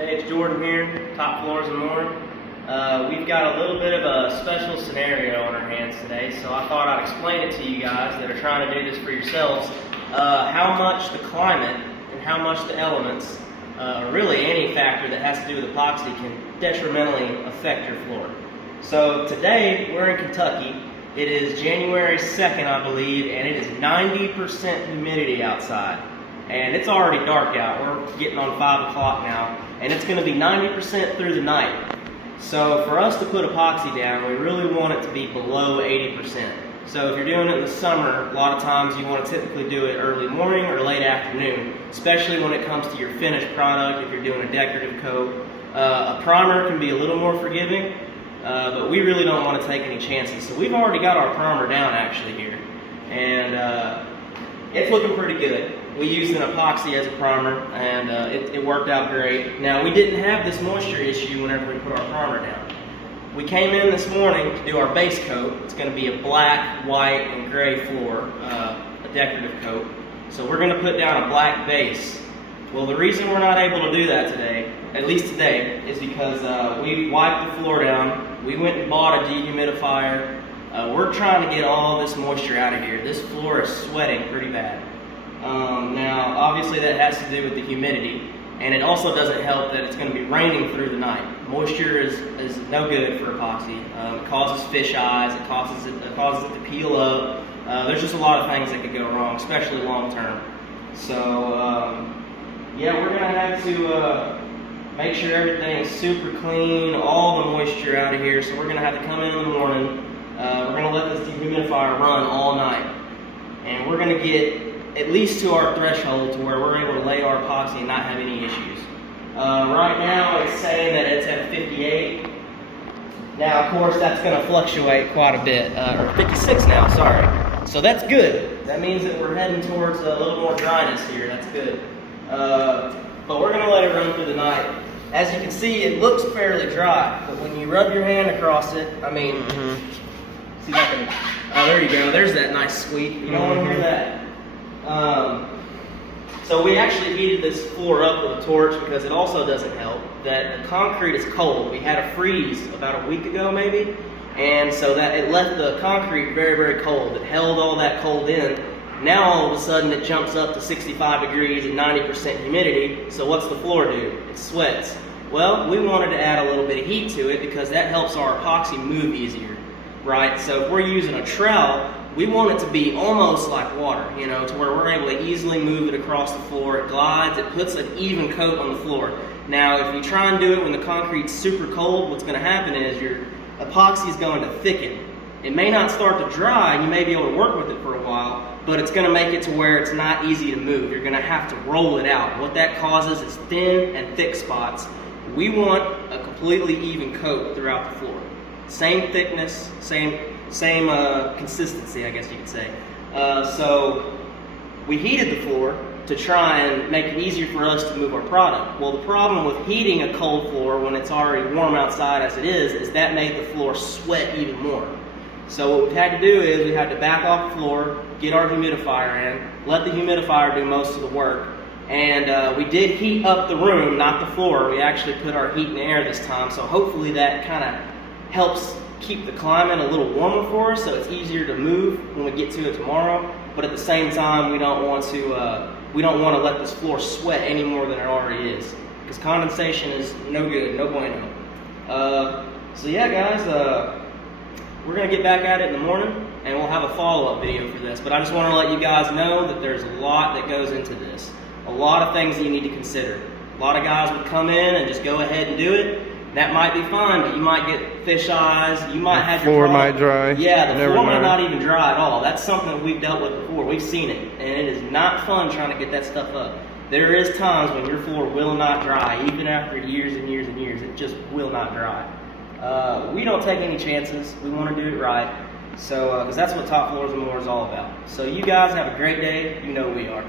Hey, it's Jordan here, Top Floors and More. We've got a little bit of a special scenario on our hands today, so I thought I'd explain it to you guys that are trying to do this for yourselves, how much the climate and how much the elements, or really any factor that has to do with epoxy, can detrimentally affect your floor. So today, we're in Kentucky. It is January 2nd, I believe, and it is 90% humidity outside. And it's already dark out. We're getting on 5 o'clock now, and it's going to be 90% through the night. So for us to put epoxy down, we really want it to be below 80%. So if you're doing it in the summer, a lot of times you want to typically do it early morning or late afternoon, especially when it comes to your finished product, if you're doing a decorative coat. A primer can be a little more forgiving, but we really don't want to take any chances. So we've already got our primer down actually here, and it's looking pretty good. We used an epoxy as a primer, and it worked out great. Now, we didn't have this moisture issue whenever we put our primer down. We came in this morning to do our base coat. It's going to be a black, white, and gray floor, a decorative coat. So we're going to put down a black base. Well, the reason we're not able to do that today, at least today, is because we wiped the floor down. We went and bought a dehumidifier. We're trying to get all this moisture out of here. This floor is sweating pretty bad. Now, obviously that has to do with the humidity, and it also doesn't help that it's going to be raining through the night. Moisture is no good for epoxy. It causes fish eyes, it causes it to peel up. There's just a lot of things that could go wrong, especially long term. So, yeah, we're going to have to make sure everything is super clean, all the moisture out of here. So we're going to have to come in the morning. We're going to let this dehumidifier run all night, and we're going to get at least to our threshold to where we're able to lay our epoxy and not have any issues. Right now it's saying that it's at 58. Now, of course, that's going to fluctuate quite a bit, or 56 now, sorry. So that's good. That means that we're heading towards a little more dryness here. That's good. But we're going to let it run through the night. As you can see, it looks fairly dry, but when you rub your hand across it, I mean, see if I can, oh, there you go. There's that nice squeak. You don't want to hear that. So we actually heated this floor up with a torch because it also doesn't help that the concrete is cold. We had a freeze about a week ago maybe, and so that it left the concrete very, very cold. It held all that cold in. Now all of a sudden it jumps up to 65 degrees and 90% humidity, so what's the floor do? It sweats. Well, we wanted to add a little bit of heat to it because that helps our epoxy move easier, right? So if we're using a trowel, we want it to be almost like water, you know, to where we're able to easily move it across the floor. It glides, it puts an even coat on the floor. Now, if you try and do it when the concrete's super cold, what's going to happen is your epoxy is going to thicken. It may not start to dry, and you may be able to work with it for a while, but it's going to make it to where it's not easy to move. You're going to have to roll it out. What that causes is thin and thick spots. We want a completely even coat throughout the floor. Same thickness, same consistency, I guess you could say. So we heated the floor to try and make it easier for us to move our product. Well, the problem with heating a cold floor when it's already warm outside as it is that made the floor sweat even more. So what we had to do is we had to back off the floor, get our humidifier in, let the humidifier do most of the work, and we did heat up the room, not the floor. We actually put our heat in the air this time, so hopefully that kind of helps keep the climate a little warmer for us, so it's easier to move when we get to it tomorrow. But at the same time, we don't want to let this floor sweat any more than it already is, because condensation is no good, no bueno. So yeah, guys, we're gonna get back at it in the morning, and we'll have a follow-up video for this. But I just want to let you guys know that there's a lot that goes into this, a lot of things that you need to consider. A lot of guys would come in and just go ahead and do it. That might be fine, but you might get fish eyes. You might have your floor might dry. Yeah, the floor might not even dry at all. That's something that we've dealt with before. We've seen it, and it is not fun trying to get that stuff up. There is times when your floor will not dry, even after years and years and years. It just will not dry. We don't take any chances. We want to do it right. So, because that's what Top Floors and More is all about. So you guys have a great day. You know we are.